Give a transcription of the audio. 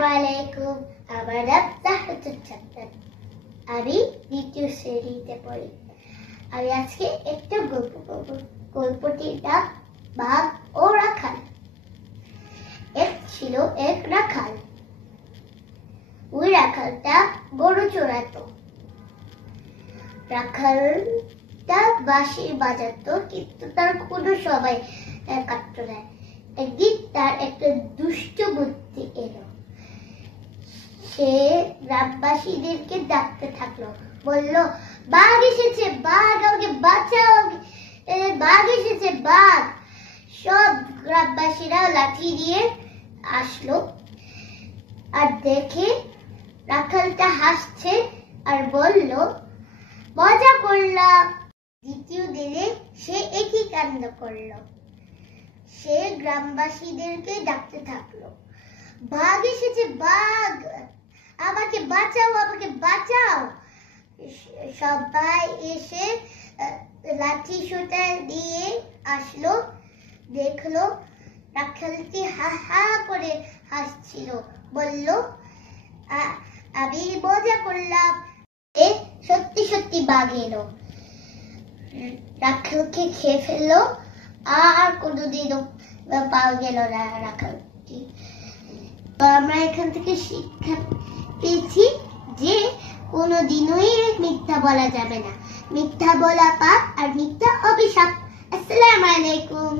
আসসালামু আলাইকুম। আমার নাম তাহতুল জান্নাত। আমি দ্বিতীয় শ্রেণীতে পড়ি। আমি আজকে একটা গল্প বলবো। গল্পটির নাম বাঘ ও রাখাল। এক ছিল এক রাখাল। ওই রাখালটা গরু চড়াতো। রাখালটা বাঁশি বাজাতো, কিন্তু তার কোনো সময় কাটতো না। একদিন তার একটা দুষ্ট বুদ্ধি এলো। সে গ্রামবাসীদেরকে ডাকতে থাকলো, বলল, বাঘ এসেছে, বাঘ, আমাকে বাঁচাও, বাঘ এসেছে, বাঘ। সব গ্রামবাসীরা লাঠি দিয়ে আসলো, আর দেখে রাখালটা হাসছে আর বলল, মজা করলাম। দ্বিতীয় দিনে সে একই কাণ্ড করলো। সে গ্রামবাসীদেরকে ডাকতে থাকলো, বাঘ এসেছে, বাঘ, আমাকে বাঁচাও, আমাকে বাঁচাও। সবাই এসে লাঠি সোঁটা দিয়ে আসলো, দেখলো রাখালটি হা হা করে হাসছিল, বলল, আমি মজা করলাম। সত্যি সত্যি বাঘ এলো, রাখালকে খেয়ে ফেললো, আর কোনোদিনও পাওয়া গেল না রাখালটি। তো আমরা এখান থেকে শিক্ষা পেয়েছি যে কোনোদিনই মিথ্যা বলা যাবে না। মিথ্যা বলা পাপ, আর মিথ্যা অভিশাপ। আসসালামু আলাইকুম।